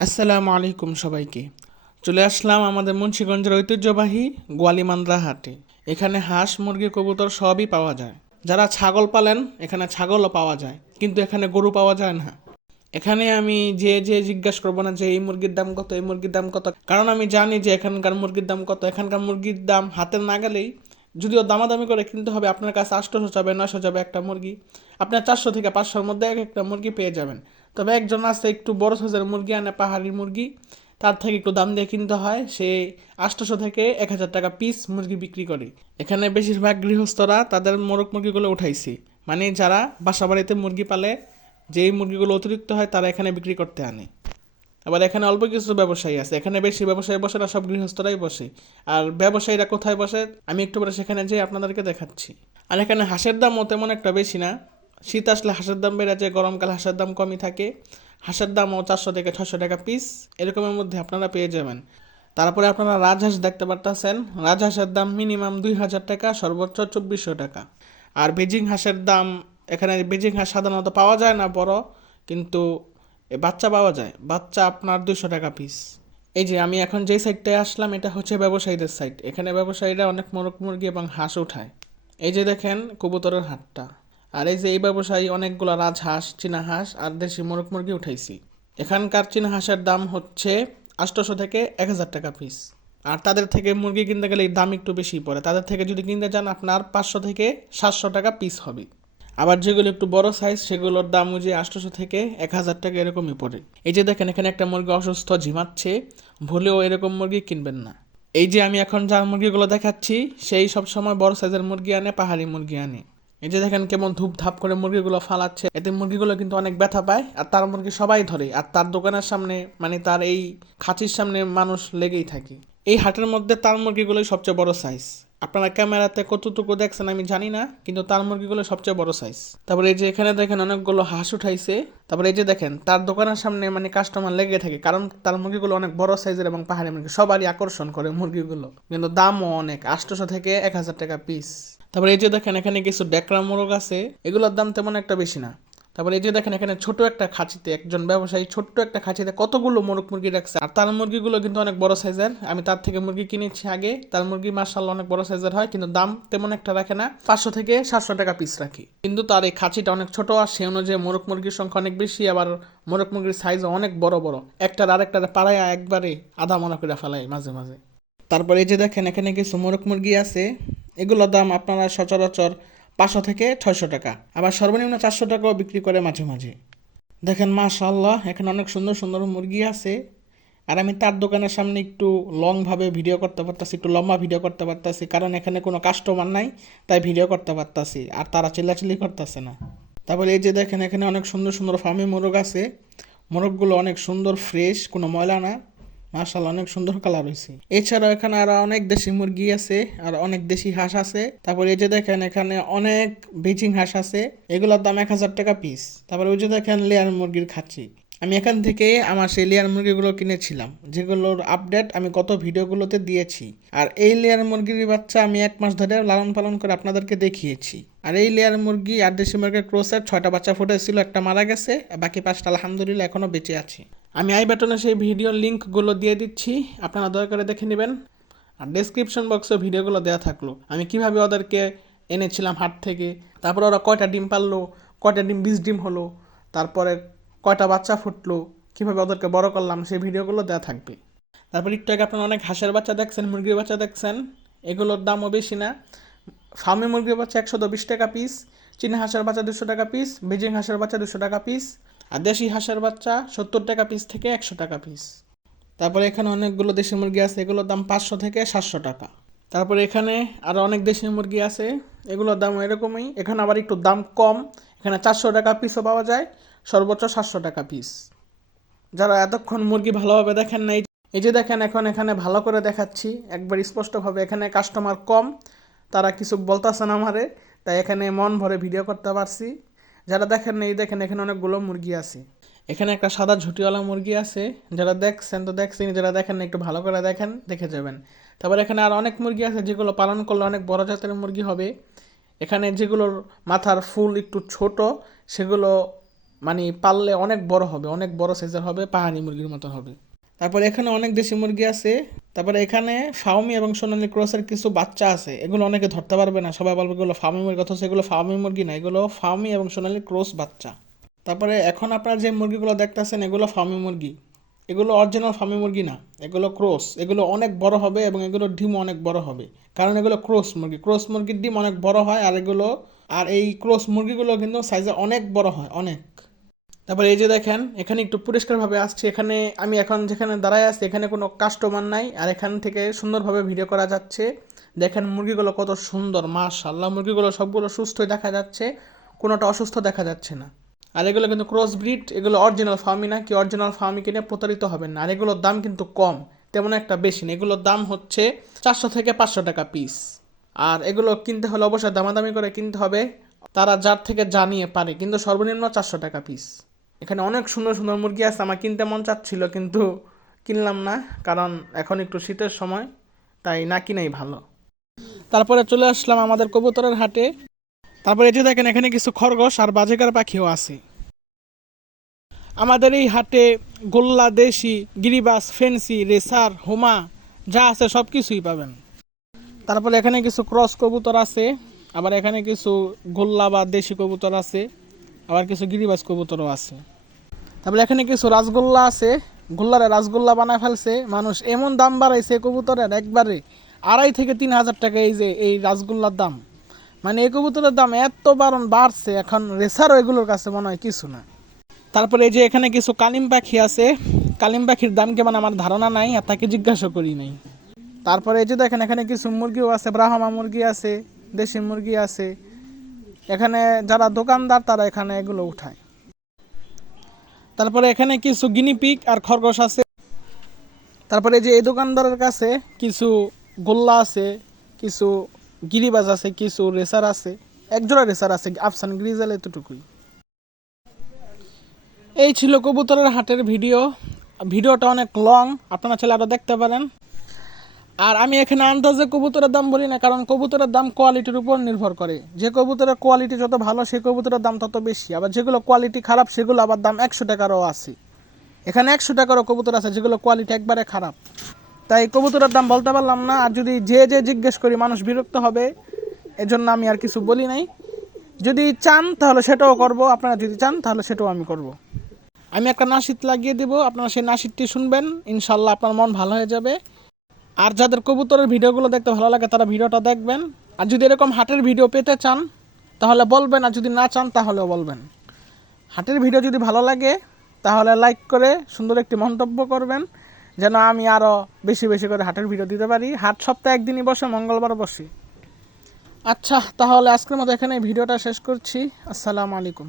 আসসালামু আলাইকুম সবাইকে। চলে আসলাম আমাদের মুন্সিগঞ্জের ঐতিহ্যবাহী গোয়ালিমান্দ্রা হাটে। এখানে হাঁস মুরগি কবুতর সবই পাওয়া যায়। যারা ছাগল পালেন এখানে ছাগলও পাওয়া যায়, কিন্তু এখানে গরু পাওয়া যায় না। এখানে আমি যে জিজ্ঞাসা করবো না যে এই মুরগির দাম কত, এই মুরগির দাম কত, কারণ আমি জানি যে এখানকার মুরগির দাম কত। এখানকার মুরগির দাম হাতে না গেলেই, যদিও দামাদামি করে কিনতে হবে, আপনার কাছে 800 যাবে, 900 যাবে একটা মুরগি, আপনার 400 থেকে 500-র মধ্যে এক একটা মুরগি পেয়ে যাবেন। তবে একজন আছে একটু বড় সাইজের মুরগি আনে, পাহাড়ি মুরগি, তার থেকে একটু দাম দিয়ে কিনতে হয়। সে 800 থেকে 1000 টাকা পিস মুরগি বিক্রি করে। এখানে বেশিরভাগ গৃহস্থরা তাদের মোরগ মুরগিগুলো উঠাইছে, মানে যারা বাসা বাড়িতে মুরগি পালে, যেই মুরগিগুলো অতিরিক্ত হয় তারা এখানে বিক্রি করতে আনে। আবার এখানে অল্প কিছু ব্যবসায়ী আছে, এখানে বেশি ব্যবসায়ী বসে না, সব গৃহস্থরাই বসে। আর ব্যবসায়ীরা কোথায় বসে আমি একটু পরে সেখানে যেয়ে আপনাদেরকে দেখাচ্ছি। আর এখানে হাঁসের দামও তেমন একটা বেশি না। শীত আসলে হাঁসের দাম বেড়ে যায়, গরমকালে হাঁসের দাম কমই থাকে। হাঁসের দামও 400 থেকে 600 টাকা পিস, এরকমের মধ্যে আপনারা পেয়ে যাবেন। তারপরে আপনারা রাজহাঁস দেখতে পারতেছেন। রাজহাঁসের দাম মিনিমাম 2000 টাকা, সর্বোচ্চ 2400 টাকা। আর বেজিং হাঁসের দাম, এখানে বেজিং হাঁস সাধারণত পাওয়া যায় না বড়, কিন্তু বাচ্চা পাওয়া যায়। বাচ্চা আপনার 200 টাকা পিস। এই যে আমি এখন যেই সাইডটায় আসলাম, এটা হচ্ছে ব্যবসায়ীদের সাইড। এখানে ব্যবসায়ীরা অনেক মোরগ মুরগি এবং হাঁস উঠায়। এই যে দেখেন কবুতরের হাটটা। আর এই যে এই ব্যবসায়ী অনেকগুলো রাজহাঁস, চীনা হাঁস আর দেশি মোরগ মুরগি উঠাইছি। এখানকার চীনা হাঁসের দাম হচ্ছে 800 থেকে 1000 টাকা পিস। আর তাদের থেকে মুরগি কিনতে গেলে দাম একটু বেশি পড়ে। তাদের থেকে যদি কিনতে যান আপনার 500 থেকে 700 টাকা পিস হবে। আবার যেগুলো একটু বড় সাইজ সেগুলোর দাম ওই যে 800 থেকে 1000 টাকা এরকমই পড়ে। এই যে দেখেন এখানে একটা মুরগি অসুস্থ ঝিমাচ্ছে, ভুলেও এরকম মুরগি কিনবেন না। এই যে আমি এখন যার মুরগিগুলো দেখাচ্ছি সেই সব সময় বড় সাইজের মুরগি আনে, পাহাড়ি মুরগি আনে। এই যে দেখেন কেমন ধূপ ধাপ করে মুরগিগুলো ফালাচ্ছে, এতে মুরগিগুলো কিন্তু অনেক ব্যথা পায়। আর তার মুরগি সবাই ধরে, আর তার দোকানের সামনে, মানে তার এই খাঁচির সামনে মানুষ লেগেই থাকে। এই হাটের মধ্যে তার মুরগিগুলোই সবচেয়ে বড় সাইজ। আপনারা ক্যামেরাতে কতটুকু দেখছেন আমি জানি না, কিন্তু তার মুরগিগুলো সবচেয়ে বড় সাইজ। তারপরে এই যে এখানে দেখেন অনেকগুলো হাঁস উঠাইছে। তারপরে এই যে দেখেন তার দোকানের সামনে মানে কাস্টমার লেগে থাকে, কারণ তার মুরগিগুলো অনেক বড় সাইজের এবং পাহাড়ি মুরগি, সবারই আকর্ষণ করে মুরগিগুলো, কিন্তু দামও অনেক, 800 থেকে 1000 টাকা পিস। তারপরে এই যে দেখেন এখানে কিছু ডেকরা মোরগ আছে, এগুলোর দাম তেমন একটা বেশি না। তারপরে এই যে দেখেন এখানে ছোট একটা খাঁচিতে একজন ব্যবসায়ী ছোট্ট একটা খাঁচিতে কতগুলো মোরগ মুরগি রাখছে, আর তার মুরগিগুলো কিন্তু অনেক বড় সাইজের। আমি তার থেকে মুরগি কিনেছি আগে, তার মুরগি মাশাআল্লাহ অনেক বড় সাইজের হয়, কিন্তু দাম তেমন একটা রাখে না, 500 থেকে 700 টাকা পিস রাখি। কিন্তু তার এই খাঁচিটা অনেক ছোট, আর সে অনুযায়ী মোরগ মুরগির সংখ্যা অনেক বেশি, আবার মোরগ মুরগির সাইজও অনেক বড় বড়, একটার আরেকটার পাড়ায় একবারে আধা মনে করে ফেলায় মাঝে মাঝে। তারপরে এই যে দেখেন এখানে কিছু মোরগ মুরগি আছে, এগুলোর দাম আপনারা সচরাচর 500 থেকে 600 টাকা, আবার সর্বনিম্ন 400 টাকাও বিক্রি করে মাঝে মাঝে। দেখেন মাশাআল্লাহ এখানে অনেক সুন্দর সুন্দর মুরগি আছে। আর আমি তার দোকানের সামনে একটু লংভাবে ভিডিও করতে পারতাছি, একটু লম্বা ভিডিও করতে পারতাছি, কারণ এখানে কোনো কাস্টমার নাই, তাই ভিডিও করতে পারতাছি আর তারা চিল্লাচিল্লি করতেছে না। তারপরে এই যে দেখেন এখানে অনেক সুন্দর সুন্দর ফার্মি মোরগ আছে। মোরগগুলো অনেক সুন্দর, ফ্রেশ, কোনো ময়লা না, মাশাআল্লাহ অনেক সুন্দর কালার হয়েছে। এছাড়াও এখানে আরো অনেক দেশি মুরগি আছে আর অনেক দেশি হাঁস আছে। তারপরে এই যে দেখেন এখানে অনেক বেচিং হাঁস আছে, এগুলোর দাম 1000 টাকা পিস। তারপরে ওই যে দেখেন লেয়ার মুরগির খাচ্ছি। আমি এখান থেকে আমার সেই লেয়ার মুরগিগুলো কিনেছিলাম, যেগুলোর আপডেট আমি গত ভিডিওগুলোতে দিয়েছি। আর এই লেয়ার মুরগির বাচ্চা আমি 1 মাস ধরে লালন পালন করে আপনাদেরকে দেখিয়েছি। আর এই লেয়ার মুরগি আর দেশি মুরগির ক্রসের 6টা বাচ্চা ফুটেছিল, একটা মারা গেছে, বাকি 5টা আলহামদুলিল্লাহ এখনও বেঁচে আছে। আমি আই বাটনে সেই ভিডিওর লিঙ্কগুলো দিয়ে দিচ্ছি, আপনারা দয়া করে দেখে নেবেন। আর ডেসক্রিপশন বক্সে ভিডিওগুলো দেওয়া থাকলো আমি কিভাবে ওদেরকে এনেছিলাম হাট থেকে, তারপরে ওরা কয়টা ডিম পারলো, কয়টা ডিম 20 ডিম হলো, তারপরে কয়টা বাচ্চা ফুটলো, কীভাবে ওদেরকে বড় করলাম, সেই ভিডিওগুলো দেওয়া থাকবে। তারপর একটু আগে আপনারা অনেক হাঁসের বাচ্চা দেখছেন, মুরগির বাচ্চা দেখছেন, এগুলোর দামও বেশি না। ফার্মি মুরগির বাচ্চা 120 টাকা পিস, চীনা হাঁসের বাচ্চা 200 টাকা পিস, বেজিং হাঁসের বাচ্চা 200 টাকা পিস, আর দেশি হাঁসের বাচ্চা 70 টাকা পিস থেকে 100 টাকা পিস। তারপরে এখানে অনেকগুলো দেশি মুরগি আছে, এগুলোর দাম 500 থেকে 700 টাকা। তারপরে এখানে আরও অনেক দেশি মুরগি আছে, এগুলোর দাম এরকমই, এখানে আবার একটু দাম কম, এখানে 400 টাকা পিসও পাওয়া যায়, সর্বোচ্চ 700 টাকা পিস। যারা এতক্ষণ মুরগি ভালোভাবে দেখেন না, এই যে দেখেন এখন এখানে ভালো করে দেখাচ্ছি একবার স্পষ্টভাবে, এখানে কাস্টমার কম, তারা কিছু বলতেছে না আমারে, তাই এখানে মন ভরে ভিডিও করতে পারছি। যারা দেখেন না, এই দেখেন এখানে অনেকগুলো মুরগি আছে। এখানে একটা সাদা ঝুটিওয়ালা মুরগি আছে, যারা দেখছেন তো দেখছেন, যারা দেখেন না একটু ভালো করে দেখেন, দেখে যাবেন। তারপর এখানে আর অনেক মুরগি আছে যেগুলো পালন করলে অনেক বড় জাতের মুরগি হবে। এখানে যেগুলোর মাথার ফুল একটু ছোট, সেগুলো মানে পাললে অনেক বড় হবে, অনেক বড় সাইজের হবে, পাহাড়ি মুরগির মতন হবে। তারপর এখানে অনেক দেশি মুরগি আছে। তারপরে এখানে ফার্মি এবং সোনালী ক্রসের কিছু বাচ্চা আছে, এগুলো অনেকে ধরতে পারবে না, সবাই বলবে এগুলো ফার্মি মুরগি, অথচ এগুলো ফার্মি মুরগি না, এগুলো ফার্মি এবং সোনালী ক্রস বাচ্চা। তারপরে এখন আপনারা যে মুরগিগুলো দেখতেছেন এগুলো ফার্মি মুরগি, এগুলো অরিজিনাল ফার্মি মুরগি না, এগুলো ক্রস। এগুলো অনেক বড় হবে এবং এগুলোর ডিম অনেক বড় হবে, কারণ এগুলো ক্রস মুরগি, ক্রস মুরগির ডিম অনেক বড় হয়। আর এই ক্রস মুরগিগুলো কিন্তু সাইজে অনেক বড় হয়, অনেক। তারপর এই যে দেখেন এখানে একটু পরিষ্কারভাবে আসছে, এখানে আমি এখন যেখানে দাঁড়ায় আছি এখানে কোনো কাস্টমার নাই, আর এখান থেকে সুন্দরভাবে ভিডিও করা যাচ্ছে। দেখেন মুরগিগুলো কত সুন্দর, মাশাআল্লাহ, মুরগিগুলো সবগুলো সুস্থই দেখা যাচ্ছে, কোনোটা অসুস্থ দেখা যাচ্ছে না। আর এগুলো কিন্তু ক্রস ব্রিড, এগুলো অরিজিনাল ফার্মি না, কি অরিজিনাল ফার্মি কিনে প্রতারিত হবেন না। আর এগুলোর দাম কিন্তু কম, তেমন একটা বেশি না, এগুলোর দাম হচ্ছে 400 থেকে 500 টাকা পিস। আর এগুলো কিনতে হলে অবশ্যই দামাদামি করে কিনতে হবে, তারা যার থেকে জানিয়ে পারে, কিন্তু সর্বনিম্ন 400 টাকা পিস। এখানে অনেক সুন্দর সুন্দর মুরগি আছে, আমার কিনতে মন চাচ্ছিল কিন্তু কিনলাম না, কারণ এখন একটু শীতের সময়, তাই না কিনাই ভালো। তারপরে চলে আসলাম আমাদের কবুতরের হাটে। তারপরে এই যে দেখেন এখানে কিছু খরগোশ আর বাজেকার পাখিও আছে। আমাদের এই হাটে গোল্লা, দেশি, গিরিবাস, ফেন্সি, রেসার, হোমা যা আছে সব কিছুই পাবেন। তারপরে এখানে কিছু ক্রস কবুতর আছে, আবার এখানে কিছু গোল্লা বা দেশি কবুতর আছে, আবার কিছু গিরিবাস কবুতরও আছে। তারপরে এখানে কিছু রাসগোল্লা আছে, গোল্লারে রাসগোল্লা বানায় ফেলছে মানুষ, এমন দাম বাড়াইছে কবুতরের একবারে 2,500 থেকে 3,000 টাকা এই যে এই রাসগোল্লার দাম। মানে এই কবুতরের দাম এত বাড়ছে, এখন রেসারও এগুলোর কাছে মনে হয় কিছু না। তারপরে এই যে এখানে কিছু কালিম পাখি আছে, কালিম পাখির দাম কেমন আমার ধারণা নাই, আর তাকে জিজ্ঞাসা করি নাই। তারপরে এই যে দেখেন এখানে কিছু মুরগিও আছে, ব্রাহ্মা মুরগি আছে, দেশি মুরগি আছে। এখানে যারা দোকানদার তারা এখানে এগুলো উঠায়। তারপরে এখানে কিছু গিনিপিগ আর খরগোশ আছে। তারপরে যে এই দোকানদারের কাছে কিছু গোল্লা আছে, কিছু গিরিবাজ আছে, কিছু রেসার আছে, একজোড়া রেসার আছে, আফসান গ্রিজেল, এতটুকুই। এই ছিল কবুতরের হাটের ভিডিওটা অনেক লং, আপনারা চাইলে আরও দেখতে পারেন। আর আমি এখানে আন্দাজে কবুতরের দাম বলি না, কারণ কবুতরের দাম কোয়ালিটির উপর নির্ভর করে, যে কবুতরের কোয়ালিটি যত ভালো সেই কবুতরের দাম তত বেশি, আবার যেগুলো কোয়ালিটি খারাপ সেগুলো আবার দাম 100 টাকারও আছে। এখানে 100 টাকারও কবুতর আছে যেগুলো কোয়ালিটি একবারে খারাপ, তাই কবুতরের দাম বলতে পারলাম না। আর যদি যে জিজ্ঞেস করি মানুষ বিরক্ত হবে, এজন্য আমি আর কিছু বলি নাই। যদি চান তাহলে সেটাও করব, আপনারা যদি চান তাহলে সেটাও আমি করব। আমি একটা নাশিদ লাগিয়ে দেবো, আপনারা সেই নাশিদটি শুনবেন, ইনশাল্লাহ আপনার মন ভালো হয়ে যাবে। আর যাদের কবুতরের ভিডিওগুলো দেখতে ভালো লাগে তারা ভিডিওটা দেখবেন। আর যদি এরকম হাটের ভিডিও পেতে চান তাহলে বলবেন, আর যদি না চান তাহলেও বলবেন। হাটের ভিডিও যদি ভালো লাগে তাহলে লাইক করে সুন্দর একটি মন্তব্য করবেন, যেন আমি আরও বেশি বেশি করে হাটের ভিডিও দিতে পারি। হাট সপ্তাহে একদিনই বসে, মঙ্গলবার বসে। আচ্ছা, তাহলে আজকের মতো এখানে ভিডিওটা শেষ করছি। আসসালামু আলাইকুম।